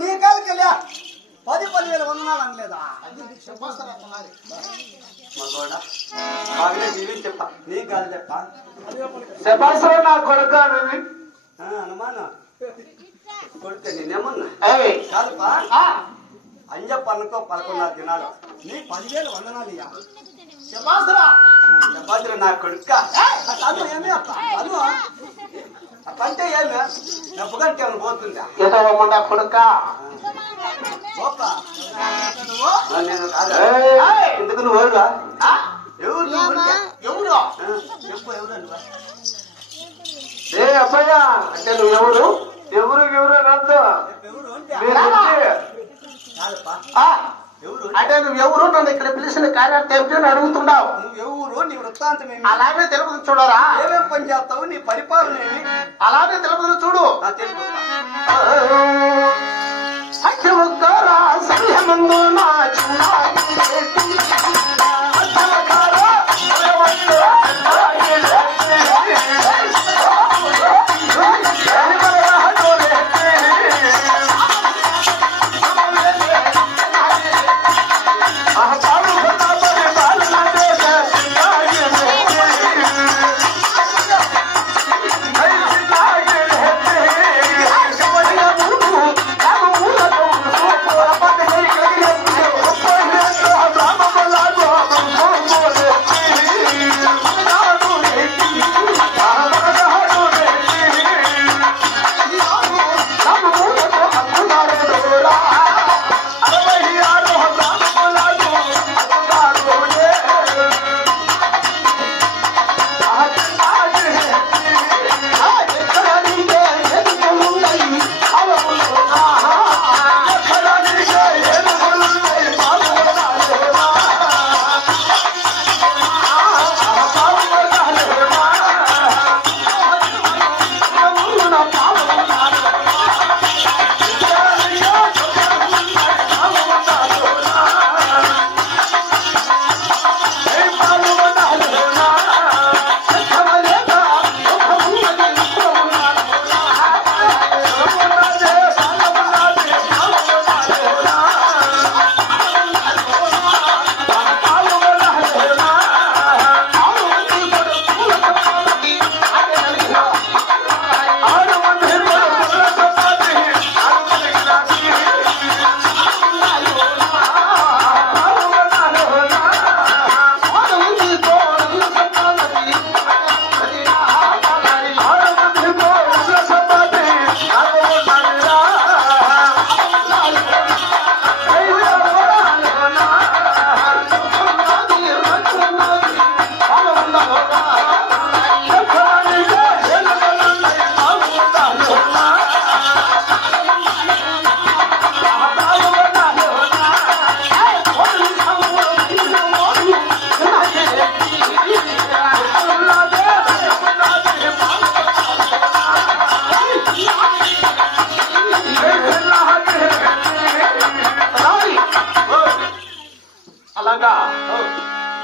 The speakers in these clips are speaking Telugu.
నీ కాలకెళ్ళా 10,000 వందనాలు అనలేదా? బాగానే జీవించప్ప, నీ కాదు చెప్ప. నా కొడుక అనుమాన కొడుక నేనేమన్నా కాదుపా. అంజప్ప అనుకో 11 దినాలు నీ 10,000 వందనాలు ఇయ్యా. శబాసరా నా కొడుక. అను ఏమే అప్ప, అను అప్పంటే ఏమే నొప్పగంటే ఏమైనా పోతుందా? ఎదవమండా కొడుక నేను కాదు. ఎందుకు నువ్వు ఎవరుగా? ఎవరు చెప్పు ఎవరు? ఏ అబ్బయ్య అంటే నువ్వు ఎవరు? ఎవరు నద్దు అంటే నువ్వు ఎవరు? నన్ను ఇక్కడ పిలిచిన కార్యాలయం ఏమిటి అని అడుగుతున్నావు. నువ్వెవరు? నీ వృత్తాంతం ఏమి? అలాగే తెలుపుతుంది చూడరా. ఏమేం పని చేస్తావు? నీ పరిపాలన ఏమి? అలాగే తెలుపుతుంది చూడు. అక్షముద్దరా సంధ్యమందు నా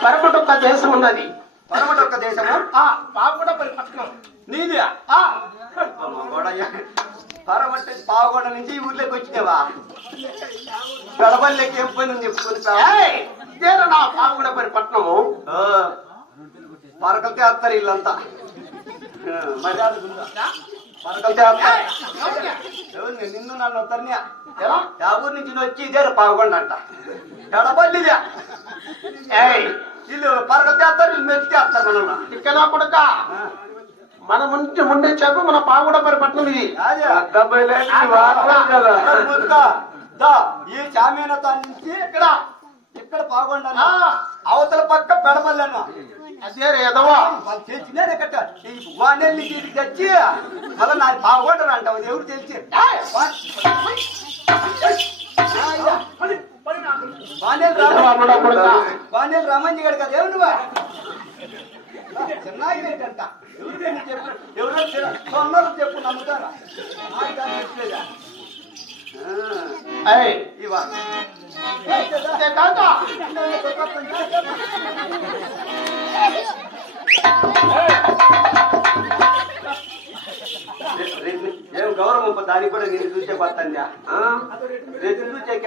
పరమటొక్క దేశం ఉన్నది. పరమటొక్క దేశము పావుగొడ పట్టణం నీది. పరమట పావుగొడ నుంచి ఊర్లోకి వచ్చినావా? గడపల్లికి ఏం పని చెప్పుకుంటా? ఇదేనా నా పావుగడపల్లి పట్టణము? పరకలు చేస్తారు వీళ్ళంతా. మర్యాద పరకలు చేస్తారు. నిన్ను నన్ను వద్దరుగా ఆ ఊరి నుంచి వచ్చి ఇదే పావుగొండ అంట ఎడబల్లిదే. ఏయ్ వీళ్ళు పరకలు చేస్తారు, వీళ్ళు మెచ్చి చేస్తారు మనల్ని. ఇక్కడ కొడుక మన ముందే చెప్పు, మన పావుగడపల్లి పట్టణం ఇది. ఈ చామీనత నుంచి ఇక్కడ ఇక్కడ పావుగొండ అవతల పక్క పెడమల్లన్న. అదే ఎదవా వాళ్ళు తెలిసినే కట్ట ఈ వానెల్ని తెచ్చి మళ్ళీ నాకు బాగుంటారు అంటావు. ఎవరు తెలిసి వానెల్ రామంజీ గారు కదా. ఎవరు నువ్వు చిన్నట ఎవరో సొన్నలు చెప్పు నమ్ముతారా? ఇవా ఏం గౌరవం దానికి కూడా నేను చూసే పత్తంగా రేపు చూసాక